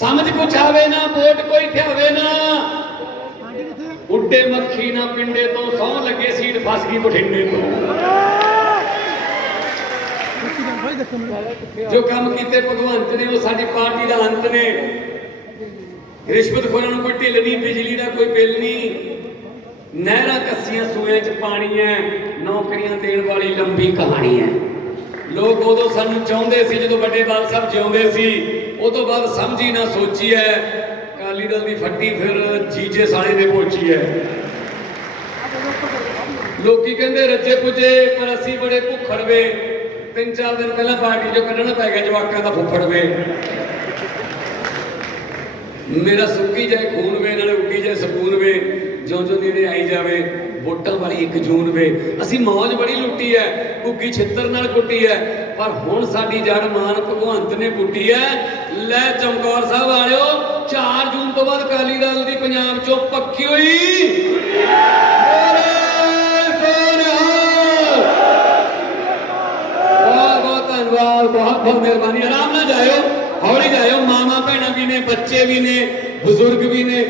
ਸਮਝ ਕੁਛ ਆਵੇ ਨਾ ਵੋਟ ਕੋਈ ਥਿਆਵੇ ਨਾ। ਉੱਡੇ ਮੱਖੀ ਨਾ ਪਿੰਡੇ ਤੋਂ, ਸੌ ਲੱਗੇ ਸੀਟ ਫਸ ਗਈ ਬਠਿੰਡੇ ਤੋਂ। ਜੋ ਕੰਮ ਕੀਤੇ ਭਗਵੰਤ ਨੇ, ਉਹ ਸਾਡੀ ਪਾਰਟੀ ਦਾ ਅੰਤ ਨੇ। ਰਿਸ਼ਵਤ ਨੂੰ ਕੋਈ ਢਿੱਲ ਨਹੀਂ, ਬਿਜਲੀ ਦਾ ਕੋਈ ਬਿੱਲ ਨਹੀਂ। ਨਹਿਰਾਂ ਕੱਸੀਆਂ, ਸੂਏ 'ਚ ਪਾਣੀ ਹੈ, ਨੌਕਰੀਆਂ ਦੇਣ ਵਾਲੀ ਲੰਬੀ ਕਹਾਣੀ ਹੈ। ਲੋਕ ਉਦੋਂ ਸਾਨੂੰ ਚਾਹੁੰਦੇ ਸੀ ਜਦੋਂ ਵੱਡੇ ਬਾਲ ਸਾਹਿਬ ਜਿਉਂਦੇ ਸੀ, ਉਹ ਤੋਂ ਬਾਅਦ ਸਮਝੀ ਨਾ ਸੋਚੀ ਹੈ, ਅਕਾਲੀ ਦਲ ਦੀ ਫੱਟੀ ਫਿਰ ਜੀਜੇ ਸਾਲੇ ਨੇ ਪੋਚੀ ਹੈ। ਲੋਕੀ ਕਹਿੰਦੇ ਰੱਜੇ ਪੁੱਜੇ, ਪਰ ਅਸੀਂ ਬੜੇ ਭੁੱਖੜਵੇ ਤਿੰਨ ਚਾਰ ਦਿਨ ਪਹਿਲਾਂ ਪਾਰਟੀ ਚੋਂ ਕੱਢਣਾ ਪੈ ਗਿਆ, ਜਵਾਕਾਂ ਦਾ ਫੁੱਫੜਵੇ ਮੇਰਾ ਸੁੱਕੀ ਜਾਏ ਖੂਨ ਵੇ, ਨਾਲੇ ਉੱਡੀ ਜਾਏ ਸਕੂਨ ਵੇ ਜੋ ਜਿਉਂ ਨੇੜੇ ਆਈ ਜਾਵੇ। ਵੋਟਾਂ ਵਾਲੀ ਇੱਕ ਜੂਨ ਵੇ। ਅਸੀਂ ਮੌਜ ਬੜੀ ਲੁੱਟੀ ਐ ਕੁੱਗੀ ਛਿੱਤਰ ਨਾਲ ਕੁੱਟੀ ਐ। ਪਰ ਹੁਣ ਸਾਡੀ ਜੜ ਮਾਨ ਭਗਵੰਤ ਨੇ ਪੁੱਟੀ ਐ। ਲੈ ਚਮਕੌਰ ਸਾਹਿਬ ਵਾਲਿਓ 4 ਜੂਨ ਤੋਂ ਬਾਅਦ ਅਕਾਲੀ ਦਲ ਦੀ ਪੰਜਾਬ ਚੋਂ ਪੱਕੀ ਹੋਈ। ਬਹੁਤ ਬਹੁਤ ਧੰਨਵਾਦ, ਬਹੁਤ ਬਹੁਤ ਮਿਹਰਬਾਨੀ। ਆਰਾਮ ਨਾਲ ਜਾਇਓ, ਹੌਲੀ ਜਾਇਓ। ਮਾਮਾ ਭੈਣਾਂ ਵੀ ਨੇ, ਬੱਚੇ ਵੀ ਨੇ, ਬਜ਼ੁਰਗ ਵੀ ਨੇ।